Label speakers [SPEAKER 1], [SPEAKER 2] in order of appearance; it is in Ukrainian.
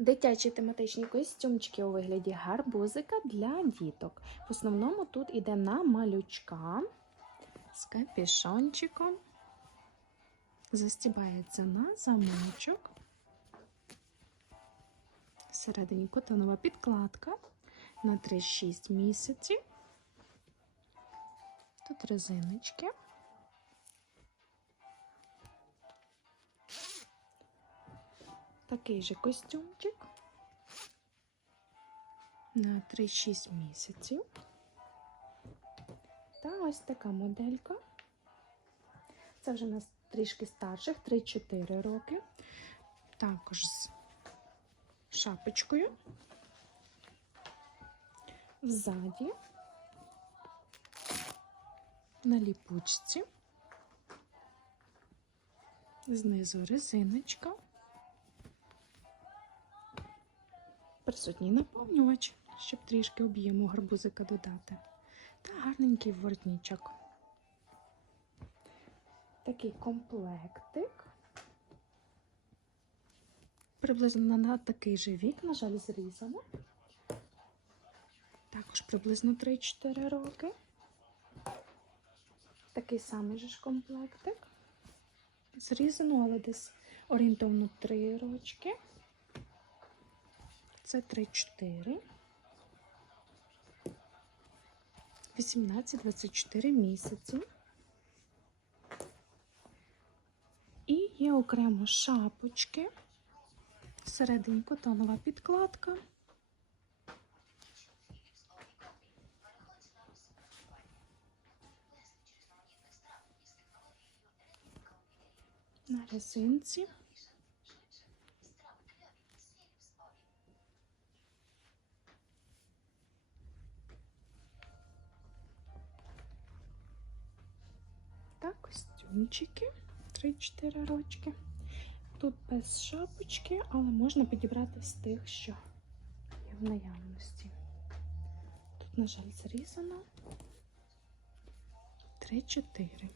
[SPEAKER 1] Дитячі тематичні костюмчики у вигляді гарбузика для діток. В основному тут іде на малючка з капішончиком. Застібається на замочок. Всередині котонова підкладка на 3-6 місяців. Тут резиночки. Такий же костюмчик на 3-6 місяців. Та ось така моделька. Це вже у нас трішки старших, 3-4 роки. Також з шапочкою. Взаді на ліпучці. Знизу резиночка. Присутній наповнювач, щоб трішки об'єму гарбузика додати. Та гарненький воротничок. Такий комплектик. Приблизно на такий же вік, на жаль, зрізано. Також приблизно 3-4 роки. Такий самий же ж комплектик. Зрізано, але десь орієнтовно 3 рочки. Це 3-4. 18-24 місяці. І є окремо шапочки. Всередині котонова підкладка. На резинці. Так, костюмчики 3-4 рочки. Тут без шапочки, але можна підібрати з тих, що є в наявності. Тут, на жаль, зрізано 3-4.